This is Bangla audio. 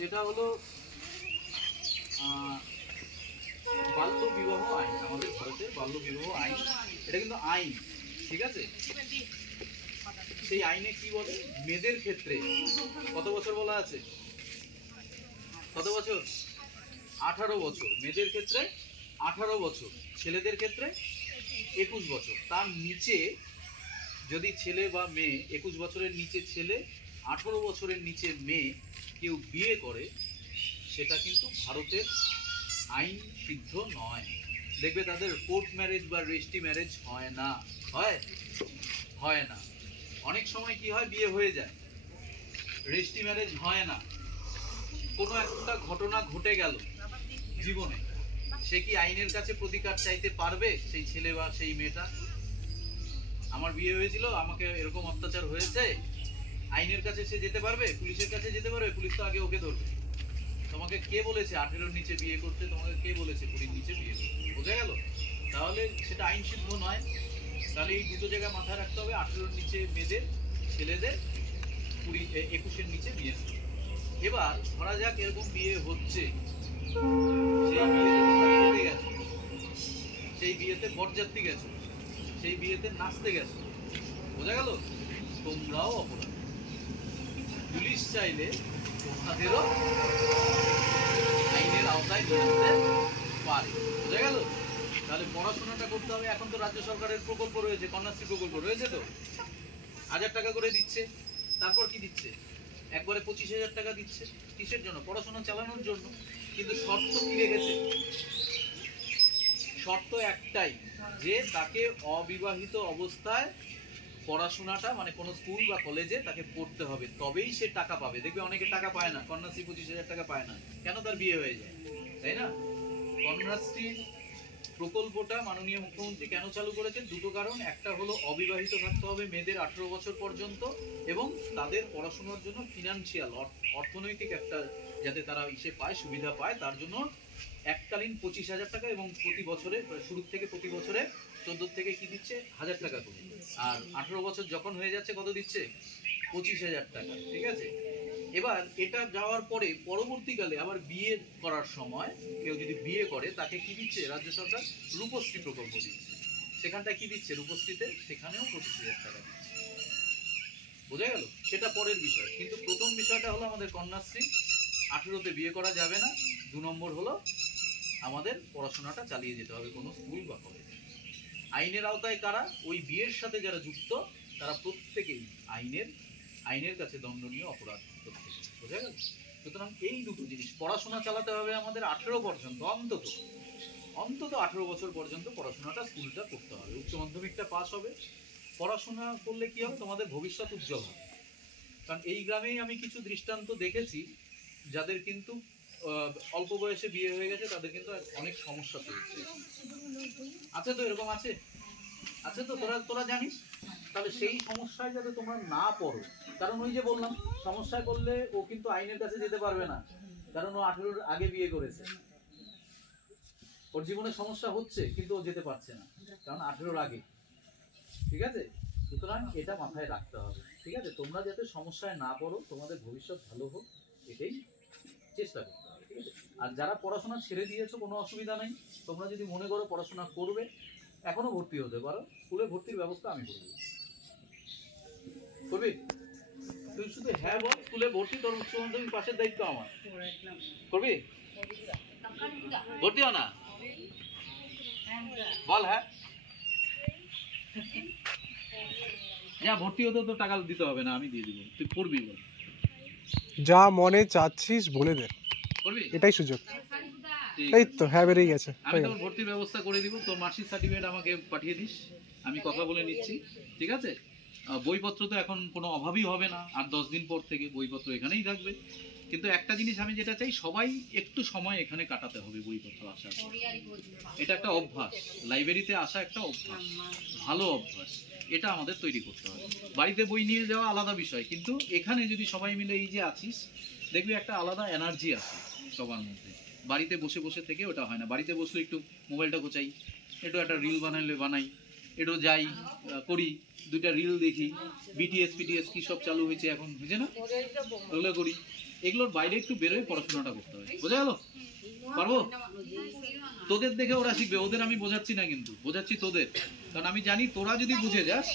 সেটা হলো বাল্য বিবাহ আইন। আমাদের ভারতে বাল্য বিবাহ আইন, এটা কিন্তু আইন, ঠিক আছে? সেই আইনে কি বলে, মেয়েদের ক্ষেত্রে কত বছর বলা আছে? কত বছর? 18 বছর। মেয়েদের ক্ষেত্রে 18 বছর, ছেলেদের ক্ষেত্রে 21 বছর। তার নিচে যদি ছেলে বা মেয়ে, 21 বছরের নিচে ছেলে, 18 বছরের নিচে মেয়ে কেউ বিয়ে করে, সেটা কিন্তু ভারতের আইন সিদ্ধ নয়। দেখবে তাদের কোর্ট ম্যারেজ বা রেজিস্ট্রি ম্যারেজ হয় না। হয় না। অনেক সময় কি হয়, বিয়ে হয়ে যায়, রেজিস্ট্রি ম্যারেজ হয় না। কোনো একটা ঘটনা ঘটে গেল জীবনে, সে কি আইনের কাছে প্রতিকার চাইতে পারবে? সেই ছেলে বা সেই মেয়েটা, আমার বিয়ে হয়েছিল, আমাকে এরকম অত্যাচার হয়েছে, আইনের কাছে সে যেতে পারবে? পুলিশের কাছে যেতে পারবে? পুলিশ তো আগে ওকে ধরবে। তোমাকে কে বলেছে 18-র নিচে বিয়ে করতে? তোমাকে কে বলেছে 20-র নিচে বিয়ে করতে? বোঝা গেল? তাহলে সেটা আইন সিদ্ধ নয়। তাহলে এই দুটো জায়গায় মাথায় রাখতে হবে, 18-র নিচে মেয়েদের, ছেলেদের 21-এর নিচে বিয়ে করতে। এবার ধরা যাক এরকম বিয়ে হচ্ছে, সেই বিয়েতে তোমরা খেতে গেছো, সেই বিয়েতে বরযাত্রী গেছো, সেই বিয়েতে নাচতে গেছো, বোঝা গেল? তোমরাও অপরাধী। পুলিশ চাইলে তোমাদেরও আইনের আওতায় নিয়ে আসতে পারে। বোঝা গেল? তাহলে পড়াশোনাটা করতে হবে। এখন তো রাজ্য সরকারের প্রকল্প রয়েছে, কন্যাশ্রী প্রকল্প রয়েছে, তো 1000 টাকা করে দিচ্ছে। তারপর কি দিচ্ছে? একবারে 25,000 টাকা দিচ্ছে। কিসের জন্য? পড়াশোনা চালানোর জন্য। কিন্তু শর্ত কি রেখেছে? শর্ত একটাই, যে তাকে অবিবাহিত অবস্থায় পড়াশোনাটা, মানে কোনো স্কুল বা কলেজে তাকে পড়তে হবে, তবেই সে টাকা পাবে। দেখবে অনেকে টাকা পায় না, কন্যাশ্রী 25,000 টাকা পায় না, কেন? তার বিয়ে হয়ে যায়, তাই না? কন্যাশ্রী প্রকল্পটা মাননীয় মুখ্যমন্ত্রী কেন চালু করেছেন? দুটো কারণ। একটা হলো অবিবাহিত থাকতে হবে মেয়েদের 18 বছর পর্যন্ত, এবং তাদের পড়াশোনার জন্য ফিনান্সিয়াল, অর্থনৈতিক একটা যাতে তারা ইসে পায়, সুবিধা পায়, তার জন্য এককালীন 25,000 টাকা, এবং প্রতি বছরে, শুরু থেকে প্রতি বছরে 14 থেকে কি দিচ্ছে, 1000 টাকা করে। আর 18 বছর যখন হয়ে যাচ্ছে, কত দিচ্ছে? 25,000 টাকা, ঠিক আছে? এবার এটা যাওয়ার পরে পরবর্তীকালে আবার বিয়ে করার সময় কেউ যদি বিয়ে করে, তাকে কি দিচ্ছে রাজ্য সরকার? রূপশ্রী প্রকল্প দিচ্ছে। সেখানটা কি দিচ্ছে রূপশ্রীতে? সেখানেও 25,000 টাকা দিচ্ছে। বোঝা গেল? সেটা পরের বিষয়। কিন্তু প্রথম বিষয়টা হলো আমাদের কন্যাশ্রী, 18-তে বিয়ে করা যাবে না। 2 নম্বর হলো আমাদের পড়াশোনাটা চালিয়ে যেতে হবে কোনো স্কুল বা কলেজে। আইনের আওতায় কারা? ওই বিয়ের সাথে যারা যুক্ত, তারা প্রত্যেকেই আইনের কাছে দণ্ডনীয় অপরাধ করতে। বোঝা গেল? সুতরাং এই দুটো জিনিস, পড়াশোনা চালাতে হবে আমাদের 18 পর্যন্ত, অন্তত 18 বছর পর্যন্ত পড়াশোনাটা, স্কুলটা করতে হবে। উচ্চ মাধ্যমিকটা পাস হবে। পড়াশোনা করলে কি হবে? তোমাদের ভবিষ্যৎ উজ্জ্বল হবে। কারণ এই গ্রামেই আমি কিছু দৃষ্টান্ত দেখেছি, যাদের কিন্তু অল্প বয়সে বিয়ে হয়ে গেছে, তাদের কিন্তু অনেক সমস্যা চলছে। আছে তো, এরকম আছে তো, তোরা জানিস। তাহলে সেই সমস্যায় যাতে তোমরা না পড়ো, কারণ ওই যে বললাম, সমস্যায় পড়লে ও কিন্তু আইনের কাছে যেতে পারবে না, কারণ ও 18-র আগে বিয়ে করেছে। ওর জীবনে সমস্যা হচ্ছে, কিন্তু ও যেতে পারছে না, কারণ 18-র আগে। ঠিক আছে? সুতরাং এটা মাথায় রাখতে হবে। ঠিক আছে? তোমরা যাতে সমস্যায় না পড়ো, তোমাদের ভবিষ্যৎ ভালো হোক, এটাই চেষ্টা করতে হবে। ঠিক আছে? আর যারা পড়াশোনা ছেড়ে দিয়েছো, কোনো অসুবিধা নেই। তোমরা যদি মনে করো পড়াশোনা করবে, এখনো ভর্তি হতে পারো। স্কুলে ভর্তির ব্যবস্থা আমি করবো। করবি? তুই শুধু হ্যাঁ বল, স্কুলে ভর্তি, তোর উচ্চ মাধ্যমিক পাশের দায়িত্ব আমার। করবি? ভর্তি হ না? বল হ্যাঁ। যা, ভর্তি হতে তো টাকা দিতে হবে না, আমি দিয়ে দিব। তুই পড়বি, বল যা মনে চাচ্ছিস বলে দে, করবি, এটাই সুযোগ। এই তো হ্যাঁ বেরিয়ে গেছে। আমি তোর ভর্তির ব্যবস্থা করে দিব। তোর মার্কশিট সার্টিফিকেট আমাকে পাঠিয়ে দিস, আমি কথা বলে নিচ্ছি। ঠিক আছে? বইপত্র তো এখন কোনো অভাবই হবে না, আর 10 দিন পর থেকে বইপত্র এখানেই থাকবে। কিন্তু একটা জিনিস আমি যেটা চাই, সবাই একটু সময় এখানে কাটাতে হবে বইপত্র আসার। এটা একটা অভ্যাস, লাইব্রেরিতে আসা একটা অভ্যাস, ভালো অভ্যাস। এটা আমাদের তৈরি করতে হবে। বাড়িতে বই নিয়ে যাওয়া আলাদা বিষয়, কিন্তু এখানে যদি সবাই মিলে এই যে আছিস, দেখবি একটা আলাদা এনার্জি আছে সবার মধ্যে। বাড়িতে বসে বসে থেকে ওটা হয় না। বাড়িতে বসলে একটু মোবাইলটা গোছাই, একটু একটা রিল বানাই, একটু যাই করি, 2টা রিল দেখি, বিটিএস কি সব চালু হয়েছে এখন, বুঝে না, ওগুলো করি। এগুলোর বাইরে একটু বেরোয় পড়াশোনাটা করতে হবে, বোঝা গেল? পারবো? তোদের দেখে ওরা শিখবে, ওদের আমি বোঝাচ্ছি না, কিন্তু বোঝাচ্ছি তোদের, কারণ আমি জানি তোরা যদি বুঝে যাস